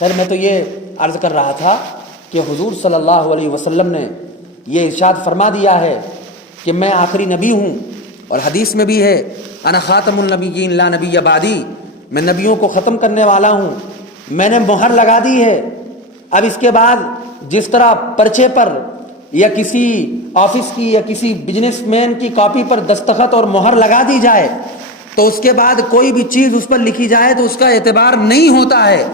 خیر میں تو یہ عرض کر رہا تھا کہ حضور صلی اللہ علیہ وسلم نے یہ ارشاد فرما دیا ہے کہ میں آخری نبی ہوں، اور حدیث میں بھی ہے انا خاتم النبیین لا نبی بعدی، میں نبیوں کو ختم کرنے والا ہوں، میں نے مہر لگا دی ہے۔ اب اس کے بعد جس طرح پرچے پر یا کسی آفس کی یا کسی بزنس مین کی کاپی پر دستخط اور مہر لگا دی جائے تو اس کے بعد کوئی بھی چیز اس پر لکھی جائے تو اس کا اعتبار نہیں ہوتا ہے،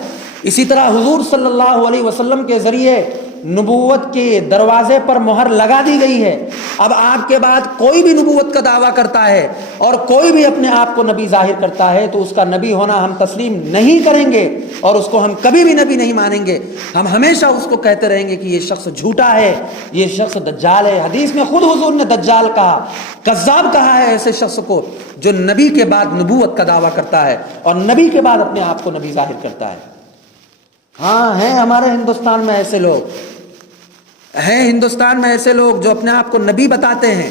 اسی طرح حضور صلی اللہ علیہ وسلم کے ذریعے نبوت کے دروازے پر مہر لگا دی گئی ہے۔ اب آپ کے بعد کوئی بھی نبوت کا دعویٰ کرتا ہے اور کوئی بھی اپنے آپ کو نبی ظاہر کرتا ہے تو اس کا نبی ہونا ہم تسلیم نہیں کریں گے، اور اس کو ہم کبھی بھی نبی نہیں مانیں گے۔ ہم ہمیشہ اس کو کہتے رہیں گے کہ یہ شخص جھوٹا ہے، یہ شخص دجال ہے۔ حدیث میں خود حضور نے دجال کہا، کذاب کہا ہے ایسے شخص کو جو نبی کے بعد نبوت کا دعویٰ کرتا ہے اور نبی کے بعد اپنے آپ کو نبی ظاہر کرتا ہے۔ ہاں ہیں ہمارے ہندوستان میں ایسے لوگ، ہیں ہندوستان میں ایسے لوگ جو اپنے آپ کو نبی بتاتے ہیں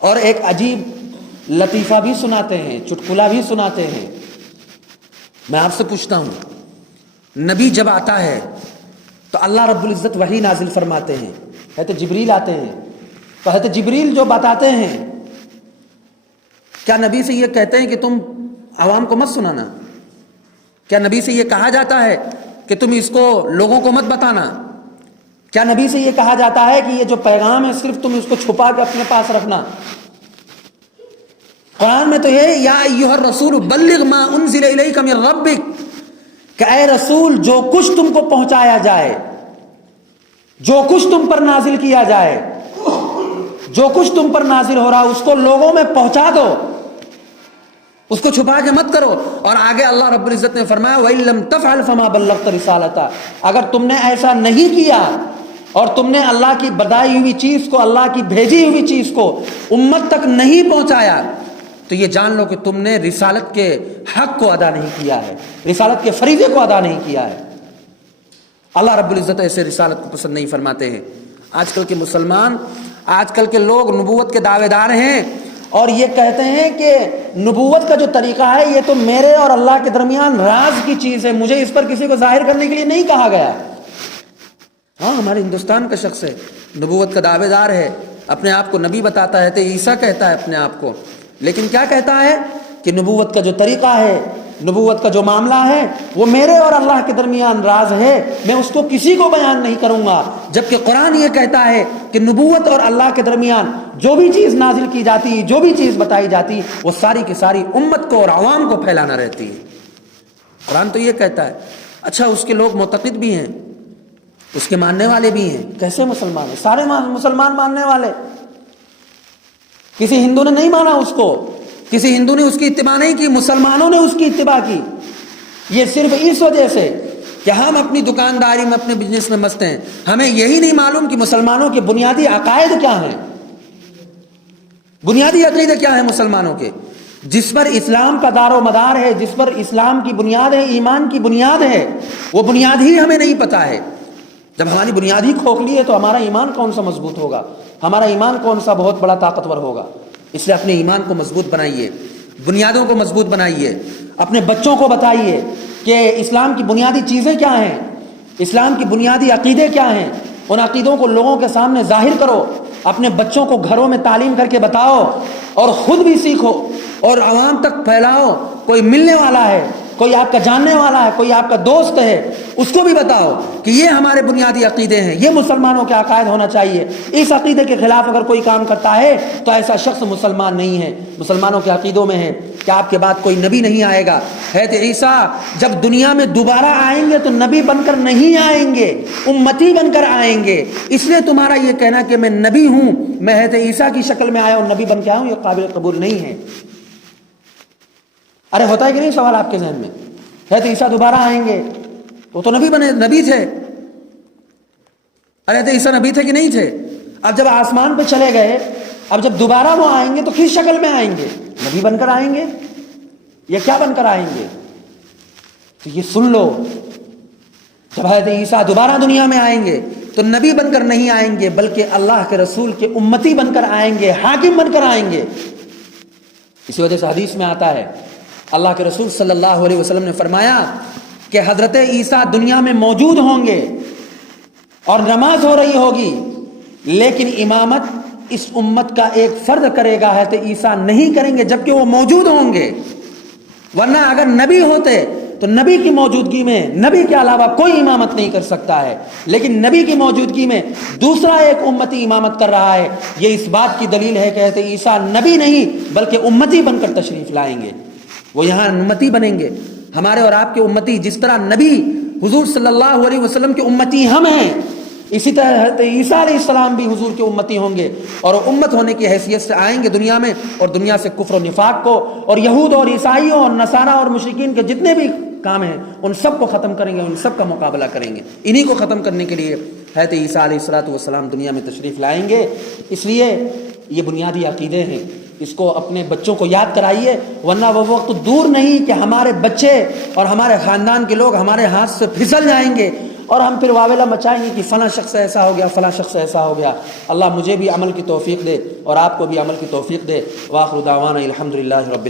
اور ایک عجیب لطیفہ بھی سناتے ہیں، چٹکلا بھی سناتے ہیں۔ میں آپ سے پوچھتا ہوں، نبی جب آتا ہے تو اللہ رب العزت وحی نازل فرماتے ہیں، حضرت جبریل آتے ہیں، تو حضرت جبریل جو بتاتے ہیں کیا نبی سے یہ کہتے ہیں کہ تم عوام کو مت سنانا؟ کیا نبی سے یہ کہا جاتا ہے کہ تم اس کو لوگوں کو مت بتانا؟ کیا نبی سے یہ کہا جاتا ہے کہ یہ جو پیغام ہے صرف تم اس کو چھپا کے اپنے پاس رکھنا؟ قرآن میں تو ہے یا ایھا الرسول بلغ ما انزل الیک من ربک، کہ اے رسول جو کچھ تم کو پہنچایا جائے، جو کچھ تم پر نازل کیا جائے، جو کچھ تم پر نازل ہو رہا اس کو لوگوں میں پہنچا دو، اس کو چھپا کے مت کرو۔ اور آگے اللہ رب العزت نے فرمایا وَإِن لَّمْ تَفْعَلْ فَمَا بَلَّغْتَ رِسَالَتَهُ، اگر تم نے ایسا نہیں کیا اور تم نے اللہ کی بتائی ہوئی چیز کو، اللہ کی بھیجی ہوئی چیز کو امت تک نہیں پہنچایا تو یہ جان لو کہ تم نے رسالت کے حق کو ادا نہیں کیا ہے، رسالت کے فریضے کو ادا نہیں کیا ہے۔ اللہ رب العزت ایسے رسالت کو پسند نہیں فرماتے ہیں۔ آج کل کے مسلمان، آج کل کے لوگ نبوت کے دعوے دار ہیں اور یہ کہتے ہیں کہ نبوت کا جو طریقہ ہے یہ تو میرے اور اللہ کے درمیان راز کی چیز ہے، مجھے اس پر کسی کو ظاہر کرنے کے لیے نہیں کہا گیا۔ ہاں ہمارے ہندوستان کا شخص ہے، نبوت کا دعوے دار ہے، اپنے آپ کو نبی بتاتا ہے، تو عیسیٰ کہتا ہے اپنے آپ کو، لیکن کیا کہتا ہے کہ نبوت کا جو طریقہ ہے، نبوت کا جو معاملہ ہے وہ میرے اور اللہ کے درمیان راز ہے، میں اس کو کسی کو بیان نہیں کروں گا۔ جبکہ قرآن یہ کہتا ہے کہ نبوت اور اللہ کے درمیان جو بھی چیز نازل کی جاتی، جو بھی چیز بتائی جاتی، وہ ساری کی ساری امت کو اور عوام کو پھیلانا رہتی ہے۔ قرآن تو یہ کہتا ہے۔ اچھا اس کے لوگ معتقد بھی ہیں، اس کے ماننے والے بھی ہیں۔ کیسے مسلمان ہیں؟ سارے مسلمان ماننے والے، کسی ہندو نے نہیں مانا اس کو، کسی ہندو نے اس کی اتباع نہیں کی، مسلمانوں نے اس کی اتباع کی۔ یہ صرف اس وجہ سے کہ ہم اپنی دکانداری میں، اپنے بزنس میں مست ہیں، ہمیں یہی نہیں معلوم کہ مسلمانوں کے بنیادی عقائد کیا ہیں، بنیادی عقیدے کیا ہیں مسلمانوں کے، جس پر اسلام کا دار و مدار ہے، جس پر اسلام کی بنیاد ہے، ایمان کی بنیاد ہے، وہ بنیاد ہی ہمیں نہیں پتہ ہے۔ جب ہماری بنیاد ہی کھوکھلی ہے تو ہمارا ایمان کون سا مضبوط ہوگا، ہمارا ایمان کون سا بہت بڑا طاقتور ہوگا۔ اس لیے اپنے ایمان کو مضبوط بنائیے، بنیادوں کو مضبوط بنائیے، اپنے بچوں کو بتائیے کہ اسلام کی بنیادی چیزیں کیا ہیں، اسلام کی بنیادی عقیدے کیا ہیں، ان عقیدوں کو لوگوں کے سامنے ظاہر کرو، اپنے بچوں کو گھروں میں تعلیم کر کے بتاؤ اور خود بھی سیکھو اور عوام تک پھیلاؤ۔ کوئی ملنے والا ہے، کوئی آپ کا جاننے والا ہے، کوئی آپ کا دوست ہے، اس کو بھی بتاؤ کہ یہ ہمارے بنیادی عقیدے ہیں، یہ مسلمانوں کے عقائد ہونا چاہیے۔ اس عقیدے کے خلاف اگر کوئی کام کرتا ہے تو ایسا شخص مسلمان نہیں ہے۔ مسلمانوں کے عقیدوں میں ہے کہ آپ کے بعد کوئی نبی نہیں آئے گا۔ حضرت عیسیٰ جب دنیا میں دوبارہ آئیں گے تو نبی بن کر نہیں آئیں گے، امتی بن کر آئیں گے۔ اس لیے تمہارا یہ کہنا کہ میں نبی ہوں، میں حضرت عیسیٰ کی شکل میں آیا ہوں، نبی بن کے آیا ہوں، یہ قابل قبول نہیں ہے۔ ارے ہوتا ہے کہ نہیں سوال آپ کے ذہن میں؟ حضرت عیسیٰ دوبارہ آئیں گے، وہ تو نبی بنے، نبی تھے۔ ارے حضرت عیسیٰ نبی تھے کہ نہیں تھے؟ اب جب آسمان پہ چلے گئے، اب جب دوبارہ وہ آئیں گے تو کس شکل میں آئیں گے؟ نبی بن کر آئیں گے یا کیا بن کر آئیں گے؟ تو یہ سن لو، جب حضرت عیسیٰ دوبارہ دنیا میں آئیں گے تو نبی بن کر نہیں آئیں گے، بلکہ اللہ کے رسول کے امتی بن کر آئیں گے، حاکم بن کر آئیں گے۔ اسی وجہ سے حدیث میں آتا ہے، اللہ کے رسول صلی اللہ علیہ وسلم نے فرمایا کہ حضرت عیسیٰ دنیا میں موجود ہوں گے اور نماز ہو رہی ہوگی، لیکن امامت اس امت کا ایک فرد کرے گا، حضرت عیسیٰ نہیں کریں گے جبکہ وہ موجود ہوں گے۔ ورنہ اگر نبی ہوتے تو نبی کی موجودگی میں نبی کے علاوہ کوئی امامت نہیں کر سکتا ہے، لیکن نبی کی موجودگی میں دوسرا ایک امتی امامت کر رہا ہے۔ یہ اس بات کی دلیل ہے کہ حضرت عیسیٰ نبی نہیں بلکہ امتی بن کر تشریف لائیں گے، وہ یہاں امتی بنیں گے، ہمارے اور آپ کے امتی۔ جس طرح نبی حضور صلی اللہ علیہ وسلم کے امتی ہم ہیں، اسی طرح حضرت عیسیٰ علیہ السلام بھی حضور کے امتی ہوں گے، اور امت ہونے کی حیثیت سے آئیں گے دنیا میں، اور دنیا سے کفر و نفاق کو اور یہود اور عیسائیوں اور نصارہ اور مشرکین کے جتنے بھی کام ہیں ان سب کو ختم کریں گے، ان سب کا مقابلہ کریں گے۔ انہی کو ختم کرنے کے لیے حضرت عیسیٰ علیہ السلام دنیا میں تشریف لائیں گے۔ اس لیے یہ بنیادی عقیدے ہیں، اس کو اپنے بچوں کو یاد کرائیے، ورنہ وہ وقت دور نہیں کہ ہمارے بچے اور ہمارے خاندان کے لوگ ہمارے ہاتھ سے پھسل جائیں گے اور ہم پھر واویلا مچائیں گے کہ فلاں شخص ایسا ہو گیا، فلاں شخص ایسا ہو گیا۔ اللہ مجھے بھی عمل کی توفیق دے اور آپ کو بھی عمل کی توفیق دے۔ وآخر دعوانا الحمدللہ رب